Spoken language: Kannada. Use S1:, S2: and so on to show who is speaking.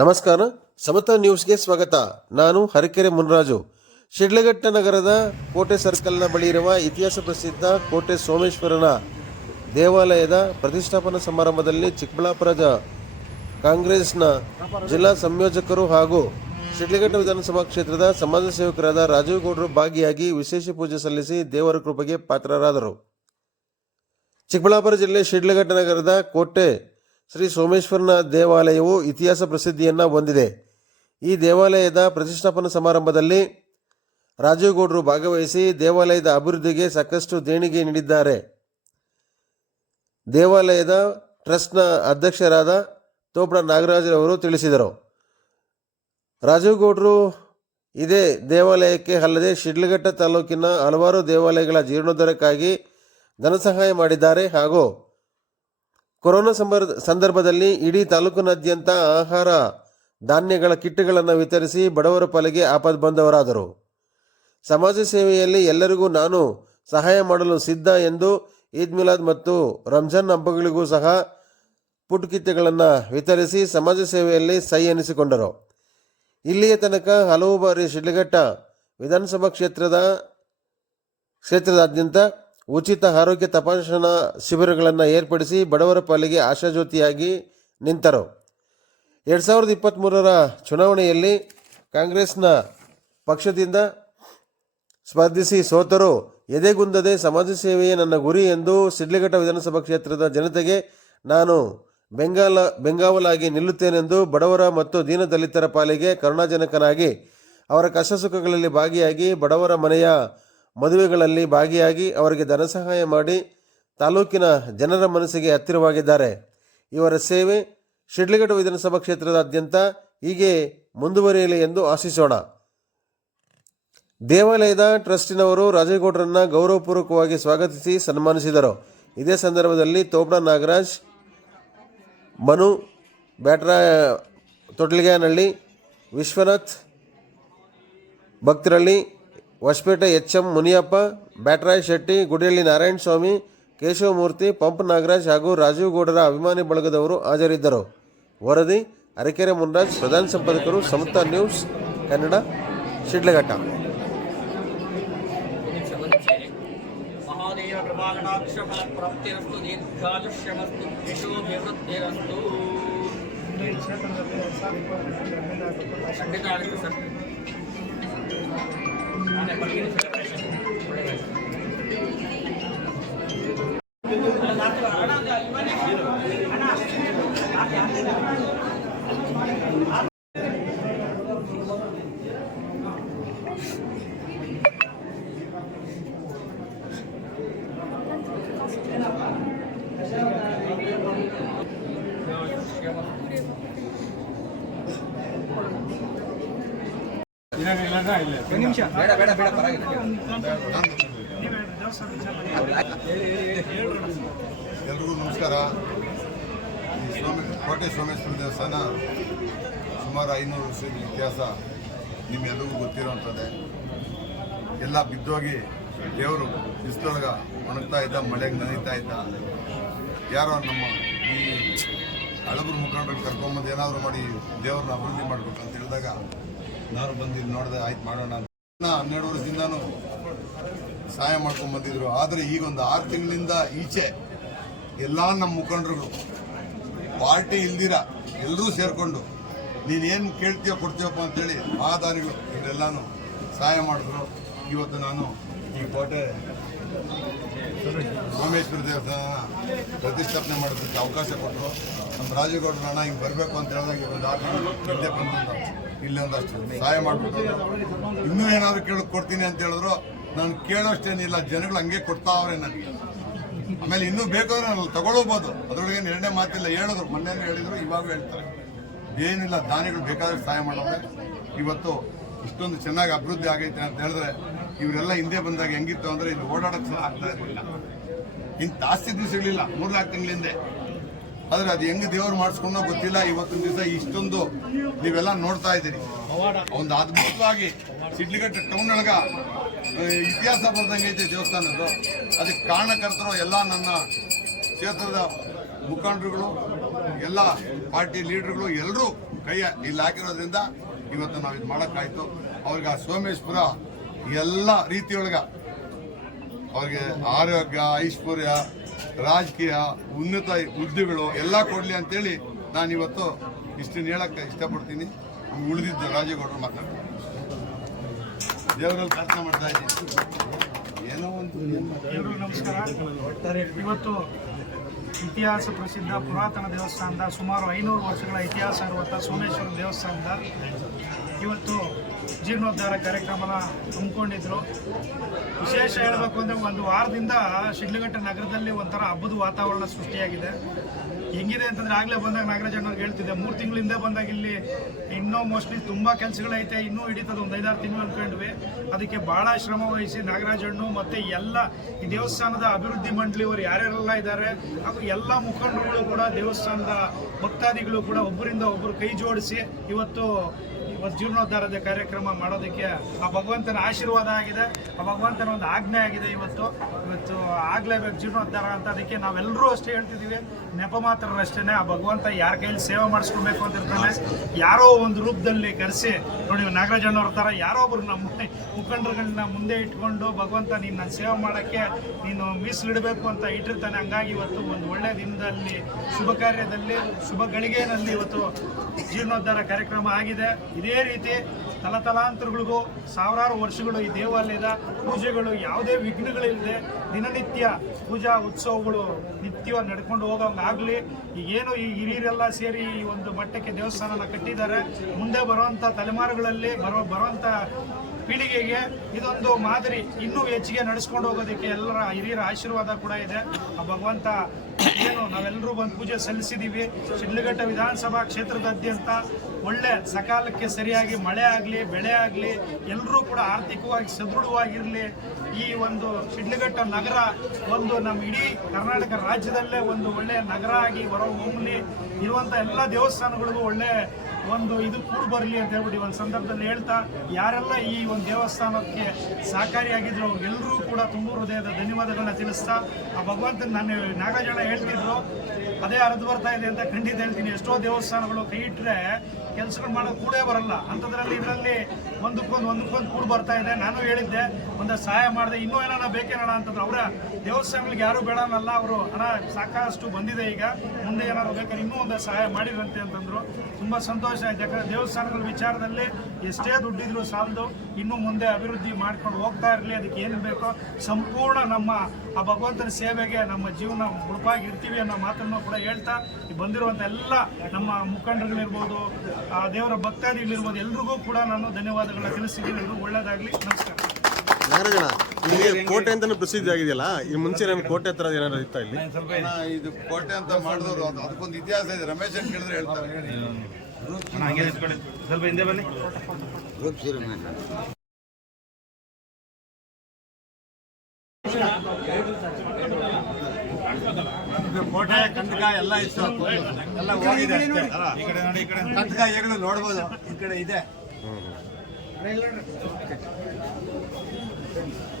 S1: ನಮಸ್ಕಾರ, ಸಮತ ನ್ಯೂಸ್ಗೆ ಸ್ವಾಗತ. ನಾನು ಹರಕೆರೆ ಮುನ್ರಾಜು. ಶಿಡ್ಲಘಟ್ಟ ನಗರದ ಕೋಟೆ ಸರ್ಕಲ್ನ ಬಳಿ ಇರುವ ಇತಿಹಾಸ ಪ್ರಸಿದ್ಧ ಕೋಟೆ ಸೋಮೇಶ್ವರನ ದೇವಾಲಯದ ಪ್ರತಿಷ್ಠಾಪನಾ ಸಮಾರಂಭದಲ್ಲಿ ಚಿಕ್ಕಬಳ್ಳಾಪುರದ ಕಾಂಗ್ರೆಸ್ನ ಜಿಲ್ಲಾ ಸಂಯೋಜಕರು ಹಾಗೂ ಶಿಡ್ಲಘಟ್ಟ ವಿಧಾನಸಭಾ ಕ್ಷೇತ್ರದ ಸಮಾಜ ಸೇವಕರಾದ ರಾಜೀವ್ ಗೌಡರು ಭಾಗಿಯಾಗಿ ವಿಶೇಷ ಪೂಜೆ ಸಲ್ಲಿಸಿ ದೇವರ ಕೃಪೆಗೆ ಪಾತ್ರರಾದರು. ಚಿಕ್ಕಬಳ್ಳಾಪುರ ಜಿಲ್ಲೆ ಶಿಡ್ಲಘಟ್ಟ ನಗರದ ಕೋಟೆ ಶ್ರೀ ಸೋಮೇಶ್ವರನ ದೇವಾಲಯವು ಇತಿಹಾಸ ಪ್ರಸಿದ್ಧಿಯನ್ನು ಹೊಂದಿದೆ. ಈ ದೇವಾಲಯದ ಪ್ರತಿಷ್ಠಾಪನಾ ಸಮಾರಂಭದಲ್ಲಿ ರಾಜೀವ್ ಗೌಡರು ಭಾಗವಹಿಸಿ ದೇವಾಲಯದ ಅಭಿವೃದ್ಧಿಗೆ ಸಾಕಷ್ಟು ದೇಣಿಗೆ ನೀಡಿದ್ದಾರೆ. ದೇವಾಲಯದ ಟ್ರಸ್ಟ್ನ ಅಧ್ಯಕ್ಷರಾದ ತೋಪಡ ನಾಗರಾಜರವರು ತಿಳಿಸಿದರು. ರಾಜೀವ್ ಗೌಡರು ಇದೇ ದೇವಾಲಯಕ್ಕೆ ಅಲ್ಲದೆ ಶಿಡ್ಲಘಟ್ಟ ತಾಲೂಕಿನ ಹಲವಾರು ದೇವಾಲಯಗಳ ಜೀರ್ಣೋದ್ಧಾರಕ್ಕಾಗಿ ಧನಸಹಾಯ ಮಾಡಿದ್ದಾರೆ ಹಾಗೂ ಕೊರೋನಾ ಸಂದರ್ಭದಲ್ಲಿ ಇಡೀ ತಾಲೂಕಿನಾದ್ಯಂತ ಆಹಾರ ಧಾನ್ಯಗಳ ಕಿಟ್ಗಳನ್ನು ವಿತರಿಸಿ ಬಡವರ ಪಾಲಿಗೆ ಆಪದ್ ಬಂದವರಾದರು. ಸಮಾಜ ಸೇವೆಯಲ್ಲಿ ಎಲ್ಲರಿಗೂ ನಾನು ಸಹಾಯ ಮಾಡಲು ಸಿದ್ಧ ಎಂದು ಈದ್ ಮಿಲಾದ್ ಮತ್ತು ರಂಜಾನ್ ಹಬ್ಬಗಳಿಗೂ ಸಹ ಪುಟ್ಕಿತ್ತೆಗಳನ್ನು ವಿತರಿಸಿ ಸಮಾಜ ಸೇವೆಯಲ್ಲಿ ಸೈ ಎನಿಸಿಕೊಂಡರು. ಇಲ್ಲಿಯ ತನಕ ಹಲವು ಬಾರಿ ಶಿಡ್ಲಘಟ್ಟ ವಿಧಾನಸಭಾ ಕ್ಷೇತ್ರದ, ಕ್ಷೇತ್ರದಾದ್ಯಂತ ಉಚಿತ ಆರೋಗ್ಯ ತಪಾಸಣಾ ಶಿಬಿರಗಳನ್ನು ಏರ್ಪಡಿಸಿ ಬಡವರ ಪಾಲಿಗೆ ಆಶಾಜ್ಯೋತಿಯಾಗಿ ನಿಂತರು. ಎರಡು ಸಾವಿರದ ಇಪ್ಪತ್ತ್ಮೂರರ ಚುನಾವಣೆಯಲ್ಲಿ ಕಾಂಗ್ರೆಸ್ನ ಪಕ್ಷದಿಂದ ಸ್ಪರ್ಧಿಸಿ ಸೋತರು. ಎದೆಗುಂದದೆ ಸಮಾಜ ಸೇವೆಯೇ ನನ್ನ ಗುರಿ ಎಂದು ಸಿಡ್ಲಘಟ್ಟ ವಿಧಾನಸಭಾ ಕ್ಷೇತ್ರದ ಜನತೆಗೆ ನಾನು ಬೆಂಗಾಲ, ಬೆಂಗಾವಲಾಗಿ ನಿಲ್ಲುತ್ತೇನೆಂದು ಬಡವರ ಮತ್ತು ದೀನದಲಿತರ ಪಾಲಿಗೆ ಕರುಣಾಜನಕನಾಗಿ ಅವರ ಕಷ್ಟ ಸುಖಗಳಲ್ಲಿ ಭಾಗಿಯಾಗಿ ಬಡವರ ಮನೆಯ ಮದುವೆಗಳಲ್ಲಿ ಭಾಗಿಯಾಗಿ ಅವರಿಗೆ ಧನ ಸಹಾಯ ಮಾಡಿ ತಾಲೂಕಿನ ಜನರ ಮನಸ್ಸಿಗೆ ಹತ್ತಿರವಾಗಿದ್ದಾರೆ. ಇವರ ಸೇವೆ ಶಿಡ್ಲಘಟ್ಟ ವಿಧಾನಸಭಾ ಕ್ಷೇತ್ರದಾದ್ಯಂತ ಹೀಗೆ ಮುಂದುವರಿಯಲಿ ಎಂದು ಆಶಿಸೋಣ. ದೇವಾಲಯದ ಟ್ರಸ್ಟಿನವರು ರಾಜೇಗೌಡರನ್ನ ಗೌರವಪೂರ್ವಕವಾಗಿ ಸ್ವಾಗತಿಸಿ ಸನ್ಮಾನಿಸಿದರು. ಇದೇ ಸಂದರ್ಭದಲ್ಲಿ Thopada Nagaraj, Manu Byatra, Totliganahalli, Vishwanath, Bhaktarahalli Hosapete H M Muniyappa ಬ್ಯಾಟ್ರಾಯ್ Shetty Gudihalli Narayana Swamy Keshavamurthy pump Nagaraj ಹಾಗೂ ರಾಜೀವ್ ಗೌಡರ ಅಭಿಮಾನಿ ಬಳಗದವರು ಹಾಜರಿದ್ದರು ವರದಿ ಅರಕೆರೆ ಮುನ್ರಾಜ್ ಪ್ರಧಾನ ಸಂಪಾದಕರು ಸಮತಾ ನ್ಯೂಸ್ ಕನ್ನಡ ಶಿಡ್ಲಘಟ್ಟ
S2: ಮಹಾದೇವ ಕೃಪಾಕಟಾಕ್ಷ ಫಲ ಪ್ರಾಪ್ತಿರಸ್ತು ದೀರ್ಘಾಯುಷ್ಯಮಸ್ತು ಯಶೋಭಿವೃದ್ಧಿರಸ್ತು ಖಂಡಿತ ಆಗುತ್ತೆ ಸರ್
S3: ಎಲ್ರಿಗೂ ನಮಸ್ಕಾರ. ಈ ಸ್ವಾಮಿ ಕೋಟೆ ಸೋಮೇಶ್ವರ ದೇವಸ್ಥಾನ ಸುಮಾರು ಐನೂರು ವರ್ಷದ ಇತಿಹಾಸ ನಿಮ್ಮೆಲ್ಲರಿಗೂ ಗೊತ್ತಿರೋವಂಥದ್ದೇ. ಎಲ್ಲ ಬಿದ್ದೋಗಿ ದೇವರು ಬಿಸಿಲೊಳಗೆ ಒಣಗ್ತಾ ಇದ್ದ ಮಳೆಗೆ ನನೀತಾ ಇದ್ದ ಯಾರೋ ನಮ್ಮ ಈ ಹಳಬರು ಮುಖಂಡರು ಕರ್ಕೊಂಬಂದು ಏನಾದರೂ ಮಾಡಿ ದೇವ್ರನ್ನ ಅಭಿವೃದ್ಧಿ ಮಾಡಬೇಕು ಅಂತ ಹೇಳಿದಾಗ ನಾನು ಬಂದು ಇಲ್ಲಿ ನೋಡಿದೆ, ಆಯ್ತು ಮಾಡೋಣ ಹನ್ನೆರಡು ವರ್ಷದಿಂದನೂ ಸಹಾಯ ಮಾಡ್ಕೊಂಡ್ ಬಂದಿದ್ರು. ಆದರೆ ಈಗ ಒಂದು ಆರು ತಿಂಗಳಿಂದ ಈಚೆ ಎಲ್ಲ ನಮ್ಮ ಮುಖಂಡರುಗಳು, ಪಾರ್ಟಿ ಇಲ್ದಿರ ಎಲ್ಲರೂ ಸೇರ್ಕೊಂಡು ನೀನೇನು ಕೇಳ್ತೀಯೋ ಕೊಡ್ತೀಯಪ್ಪ ಅಂತೇಳಿ ಆ ದಾನಿಗಳು ಇವರೆಲ್ಲಾನು ಸಹಾಯ ಮಾಡಿದ್ರು. ಇವತ್ತು ನಾನು ಈ ಕೋಟೆ ಸೋಮೇಶ್ವರ ದೇವಸ್ಥಾನ ಪ್ರತಿಷ್ಠಾಪನೆ ಮಾಡೋದಕ್ಕೆ ಅವಕಾಶ ಕೊಟ್ಟರು. ನಮ್ಮ ರಾಜೇಗೌಡರು ಅಣ್ಣ ಹಿಂಗೆ ಬರಬೇಕು ಅಂತ ಹೇಳಿದಾಗ ಒಂದು ಆರು ತಿಂಗಳು ಇಲ್ಲಿ ಸಹಾಯ ಮಾಡಿಬಿಟ್ಟು ಇನ್ನೂ ಏನಾದರೂ ಕೇಳಕ್ ಕೊಡ್ತೀನಿ ಅಂತ ಹೇಳಿದ್ರು, ನಾನು ಕೇಳೋಷ್ಟೇನಿಲ್ಲ, ಜನಗಳು ಹಂಗೆ ಕೊಡ್ತಾವ್ರೆ ನನಗೆ. ಆಮೇಲೆ ಇನ್ನೂ ಬೇಕಾದ್ರೆ ನಾನು ತಗೊಳ್ಬೋದು. ಅದರೊಳಗೆ ಎರಡನೇ ಮಾತಿಲ್ಲ, ಹೇಳಿದ್ರು. ಮೊನ್ನೆ ಹೇಳಿದ್ರು ಇವಾಗ ಹೇಳ್ತಾರೆ. ಏನಿಲ್ಲ, ದಾನಿಗಳು ಬೇಕಾದ್ರೆ ಸಹಾಯ ಮಾಡೋದ್ರೆ ಇವತ್ತು ಇಷ್ಟೊಂದು ಚೆನ್ನಾಗಿ ಅಭಿವೃದ್ಧಿ ಆಗೈತೆ ಅಂತ ಹೇಳಿದ್ರೆ, ಇವರೆಲ್ಲ ಹಿಂದೆ ಬಂದಾಗ ಹೆಂಗಿತ್ತು ಅಂದ್ರೆ ಇಲ್ಲಿ ಓಡಾಡೋಕ್ಕೆ ಸಹ ಆಗ್ತಾ ಇರಲಿಲ್ಲ. ಇನ್ನು ಜಾಸ್ತಿ ದಿವಸ ಮೂರು ನಾಲ್ಕು ತಿಂಗಳಿಂದೆ. ಆದ್ರೆ ಅದು ಹೆಂಗ್ ದೇವ್ರು ಮಾಡಿಸ್ಕೊಂಡೋ ಗೊತ್ತಿಲ್ಲ. ಇವತ್ತಿನ ದಿವಸ ಇಷ್ಟೊಂದು ನೀವೆಲ್ಲ ನೋಡ್ತಾ ಇದ್ದೀರಿ. ಒಂದು ಅದ್ಭುತವಾಗಿ ಸಿಡ್ಲಿಘಟ್ಟ ಟೌನ್ ಒಳಗ ಇತಿಹಾಸ ಬರ್ದಂಗೆ ಐತೆ ದೇವಸ್ಥಾನದ್ದು. ಅದಕ್ಕೆ ಕಾರಣಕರ್ತರು ಎಲ್ಲ ನನ್ನ ಕ್ಷೇತ್ರದ ಮುಖಂಡರುಗಳು, ಎಲ್ಲ ಪಾರ್ಟಿ ಲೀಡರ್ಗಳು ಎಲ್ಲರೂ ಕೈಯ ಇಲ್ಲಿ ಹಾಕಿರೋದ್ರಿಂದ ಇವತ್ತು ನಾವು ಇದು ಮಾಡೋಕ್ಕಾಯ್ತು. ಅವ್ರಿಗೆ ಆ ಸೋಮೇಶ್ವರ ಎಲ್ಲ ರೀತಿಯೊಳಗ ಅವ್ರಿಗೆ ಆರೋಗ್ಯ, ಐಶ್ವರ್ಯ ರಾಜಕೀಯ, ಉನ್ನತ ಹುದ್ದೆಗಳು ಎಲ್ಲ ಕೊಡಲಿ ಅಂತೇಳಿ ನಾನು ಇವತ್ತು ಇಷ್ಟನ್ನು ಹೇಳಕ್ಕೆ ಇಷ್ಟಪಡ್ತೀನಿ. ಉಳಿದಿದ್ದ ರಾಜೇಗೌಡರು ಮಾತಾಡ್ತೀನಿ ದೇವರಲ್ಲಿ ಪ್ರಾರ್ಥನೆ ಮಾಡ್ತಾ ಇದ್ದೀನಿ. ಏನೋ ಒಂದು
S4: ನಮಸ್ಕಾರ. ಇವತ್ತು ಇತಿಹಾಸ ಪ್ರಸಿದ್ಧ ಪುರಾತನ ದೇವಸ್ಥಾನದ ಸುಮಾರು ಐನೂರು ವರ್ಷಗಳ ಇತಿಹಾಸ ಇರುವಂಥ ಸೋಮೇಶ್ವರ ದೇವಸ್ಥಾನದ ಇವತ್ತು ಜೀರ್ಣೋದ್ಧಾರ ಕಾರ್ಯಕ್ರಮನ ಹಮ್ಮಿಕೊಂಡಿದ್ರು. ವಿಶೇಷ ಹೇಳಬೇಕು ಅಂದರೆ ಒಂದು ವಾರದಿಂದ ಶಿಡ್ಲಘಟ್ಟ ನಗರದಲ್ಲಿ ಒಂಥರ ಹಬ್ಬದ ವಾತಾವರಣ ಸೃಷ್ಟಿಯಾಗಿದೆ. ಹೆಂಗಿದೆ ಅಂತಂದ್ರೆ ಆಗಲೇ ಬಂದಾಗ ನಾಗರಾಜ್ ಅಣ್ಣವ್ರಿಗೆ ಹೇಳ್ತಿದ್ದೆ, ಮೂರು ತಿಂಗಳಿಂದ ಬಂದಾಗ ಇಲ್ಲಿ ಇನ್ನೂ ಮೋಸ್ಟ್ಲಿ ತುಂಬ ಕೆಲಸಗಳೈತೆ, ಇನ್ನೂ ಹಿಡಿತದ ಒಂದು ಐದಾರು ತಿಂಗಳು ಅಂದ್ಕೊಂಡ್ವಿ ಅದಕ್ಕೆ ಭಾಳ ಶ್ರಮ ವಹಿಸಿ ನಾಗರಾಜ್ ಮತ್ತು ಎಲ್ಲ ಈ ದೇವಸ್ಥಾನದ ಅಭಿವೃದ್ಧಿ ಮಂಡಳಿಯವರು ಯಾರ್ಯಾರೆಲ್ಲ ಇದ್ದಾರೆ, ಹಾಗೂ ಎಲ್ಲ ಮುಖಂಡರುಗಳು ಕೂಡ ದೇವಸ್ಥಾನದ ಭಕ್ತಾದಿಗಳು ಕೂಡ ಒಬ್ಬರಿಂದ ಒಬ್ಬರು ಕೈ ಜೋಡಿಸಿ ಇವತ್ತು ಇವತ್ತು ಜೀರ್ಣೋದ್ಧಾರದ ಕಾರ್ಯಕ್ರಮ ಮಾಡೋದಕ್ಕೆ ಆ ಭಗವಂತನ ಆಶೀರ್ವಾದ ಆಗಿದೆ. ಆ ಭಗವಂತನ ಒಂದು ಆಜ್ಞೆ ಆಗಿದೆ ಇವತ್ತು. ಇವತ್ತು ಆಗ್ಲೇಬೇಕು ಜೀರ್ಣೋದ್ಧಾರ ಅಂತ ಅದಕ್ಕೆ ನಾವೆಲ್ಲರೂ ಅಷ್ಟೇ ಹೇಳ್ತಿದ್ದೀವಿ. ನೆಪ ಮಾತ್ರ ಅಷ್ಟೇ ಆ ಭಗವಂತ ಯಾರ ಕೈಯಲ್ಲಿ ಸೇವೆ ಮಾಡಿಸ್ಕೊಬೇಕು ಅಂತ ಇರ್ತಾನೆ ಯಾರೋ ಒಂದು ರೂಪದಲ್ಲಿ ಕರೆಸಿ, ನೋಡಿ ನಾಗರಾಜನ್ ಅಣ್ಣವ್ರ ಥರ ಯಾರೋ ಒಬ್ರು ನಮ್ಮ ಮುಖಂಡರುಗಳನ್ನ ಮುಂದೆ ಇಟ್ಕೊಂಡು, ಭಗವಂತ ನಿನ್ನ ನಾನು ಸೇವೆ ಮಾಡೋಕ್ಕೆ ನೀನು ಮೀಸಲಿಡಬೇಕು ಅಂತ ಇಟ್ಟಿರ್ತಾನೆ. ಹಂಗಾಗಿ ಇವತ್ತು ಒಂದು ಒಳ್ಳೆಯ ದಿನದಲ್ಲಿ, ಶುಭ ಕಾರ್ಯದಲ್ಲಿ, ಶುಭ ಗಳಿಗೆಯಲ್ಲಿ ಇವತ್ತು ಜೀರ್ಣೋದ್ಧಾರ ಕಾರ್ಯಕ್ರಮ ಆಗಿದೆ. ಇದೇ ರೀತಿ ತಲತಲಾಂತರಗಳಿಗೂ ಸಾವಿರಾರು ವರ್ಷಗಳು ಈ ದೇವಾಲಯದ ಪೂಜೆಗಳು, ಯಾವುದೇ ವಿಘ್ನಗಳಿಲ್ಲದೆ ದಿನನಿತ್ಯ ಪೂಜಾ ಉತ್ಸವಗಳು ನಿತ್ಯ ನಡ್ಕೊಂಡು ಹೋಗೋಂಗಾಗಲಿ ಈಗೇನು ಈ ಹಿರಿಯರೆಲ್ಲ ಸೇರಿ ಈ ಒಂದು ಮಟ್ಟಕ್ಕೆ ದೇವಸ್ಥಾನನ ಕಟ್ಟಿದ್ದಾರೆ. ಮುಂದೆ ಬರುವಂಥ ತಲೆಮಾರುಗಳಲ್ಲಿ ಬರೋ ಬರುವಂಥ ಪೀಳಿಗೆಗೆ ಇದೊಂದು ಮಾದರಿ ಇನ್ನೂ ಹೆಚ್ಚಿಗೆ ನಡೆಸ್ಕೊಂಡು ಹೋಗೋದಕ್ಕೆ ಎಲ್ಲರ ಹಿರಿಯರ ಆಶೀರ್ವಾದ ಕೂಡ ಇದೆ. ಆ ಭಗವಂತ ಏನು, ನಾವೆಲ್ಲರೂ ಬಂದು ಪೂಜೆ ಸಲ್ಲಿಸಿದ್ದೀವಿ ಶಿಡ್ಲಘಟ್ಟ ವಿಧಾನಸಭಾ ಕ್ಷೇತ್ರದಾದ್ಯಂತ ಒಳ್ಳೆ ಸಕಾಲಕ್ಕೆ ಸರಿಯಾಗಿ ಮಳೆ ಆಗಲಿ, ಬೆಳೆ ಆಗಲಿ, ಎಲ್ಲರೂ ಕೂಡ ಆರ್ಥಿಕವಾಗಿ ಸದೃಢವಾಗಿರಲಿ. ಈ ಒಂದು ಶಿಡ್ಲಘಟ್ಟ ನಗರ ಒಂದು ನಮ್ಮ ಇಡೀ ಕರ್ನಾಟಕ ರಾಜ್ಯದಲ್ಲೇ ಒಂದು ಒಳ್ಳೆಯ ನಗರ ಆಗಿ ಹೊರ ಹೊಮ್ಮಲಿ ಇರುವಂಥ ಎಲ್ಲ ದೇವಸ್ಥಾನಗಳಿಗೂ ಒಳ್ಳೆ ಒಂದು ಇದು ಕೂಡ ಬರಲಿ ಅಂತ ಹೇಳ್ಬಿಟ್ಟು ಒಂದು ಸಂದರ್ಭದಲ್ಲಿ ಹೇಳ್ತಾ, ಯಾರೆಲ್ಲ ಈ ಒಂದು ದೇವಸ್ಥಾನಕ್ಕೆ ಸಹಕಾರಿಯಾಗಿದ್ರು ಅವ್ರಿಗೆಲ್ಲರೂ ಕೂಡ ತುಂಬ ಹೃದಯದ ಧನ್ಯವಾದಗಳನ್ನ ತಿಳಿಸ್ತಾ, ಆ ಭಗವಂತನ ನಾನು ನಾಗರಾಜಣ್ಣ ಹೇಳ್ತಿದ್ರು. ಅದೇ ಹರಿದು ಬರ್ತಾ ಇದೆ ಅಂತ ಖಂಡಿತ ಹೇಳ್ತೀನಿ. ಎಷ್ಟೋ ದೇವಸ್ಥಾನಗಳು ಕೈ ಇಟ್ಟರೆ ಕೆಲಸಗಳು ಮಾಡೋ ಕೂಡೇ ಬರಲ್ಲ. ಅಂಥದ್ರಲ್ಲಿ ಇದರಲ್ಲಿ ಒಂದಕ್ಕೊಂದು ಒಂದಕ್ಕೊಂದು ಕೂಡ ಬರ್ತಾ ಇದೆ. ನಾನು ಹೇಳಿದ್ದೆ, ಒಂದು ಸಹಾಯ ಮಾಡಿದೆ. ಇನ್ನೂ ಏನಾರ ಬೇಕೇನೋಣ ಅಂತಂದ್ರೆ ಅವರ ದೇವಸ್ಥಾನಗಳಿಗೆ ಯಾರು ಬೇಡ ಅವರು ಹಣ ಸಾಕಷ್ಟು ಬಂದಿದೆ ಈಗ. ಮುಂದೆ ಏನಾದ್ರು ಬೇಕಾದ್ರೆ ಇನ್ನೂ ಒಂದು ಸಹಾಯ ಮಾಡಿದ್ರಂತೆ ಅಂತಂದ್ರು. ತುಂಬಾ ಸಂತೋಷ ಆಯ್ತು. ಯಾಕಂದ್ರೆ ದೇವಸ್ಥಾನಗಳ ವಿಚಾರದಲ್ಲಿ ಎಷ್ಟೇ ದುಡ್ಡಿದ್ರು ಸಾಲದು, ಇನ್ನು ಮುಂದೆ ಅಭಿವೃದ್ಧಿ ಮಾಡ್ಕೊಂಡು ಹೋಗ್ತಾ ಇರಲಿ, ಅದಕ್ಕೆ ಏನು ಬೇಕೋ ಸಂಪೂರ್ಣ ನಮ್ಮ ಆ ಭಗವಂತನ ಸೇವೆಗೆ ನಮ್ಮ ಜೀವನ ಮುಡುಪಾಗಿರ್ತೀವಿ ಅನ್ನೋ ಮಾತನ್ನು ಕೂಡ ಹೇಳ್ತಾ ಬಂದಿರುವಂಥ ಎಲ್ಲ ನಮ್ಮ ಮುಖಂಡರುಗಳಿರ್ಬೋದು ಆ ದೇವರ ಭಕ್ತಾದಿಗಳಿರ್ಬೋದು, ಎಲ್ರಿಗೂ ಕೂಡ ನಾನು ಧನ್ಯವಾದಗಳನ್ನ ತಿಳಿಸಿದ್ದೀನಿ ಎಲ್ರಿಗೂ ಒಳ್ಳೆಯದಾಗಲಿ ನಮಸ್ಕಾರ.
S5: ಇಲ್ಲಿ ಕೋಟೆ ಅಂತಾನೆ ಪ್ರಸಿದ್ಧಿ ಆಗಿದೆಯಲ್ಲ? ಈ ಮುಂಚೆ ನಮ್ಗೆ ಕೋಟೆ ಹತ್ರ ಏನಾದ್ರು ಇತ್ತ ಇಲ್ಲಿ?
S3: ಇದು ಕೋಟೆ ಅಂತ ಮಾಡಿದವರು ಅದು ಅದಕ್ಕೊಂದು ಇತಿಹಾಸ ಇದೆ. ರಮೇಶ್ ಅಂತ ಕೇಳಿದ್ರೆ ಹೇಳ್ತಾರೆ. ಇದು ಕೋಟೆ ಕಂದಕ ಎಲ್ಲ ಇತ್ತು. ಎಲ್ಲ ಹೋಗಿದೆ ಕಡೆ ಕಂದಕ ಈಗಲೂ ನೋಡ್ಬೋದು. ಈ ಕಡೆ ಇದೆ. Thank you.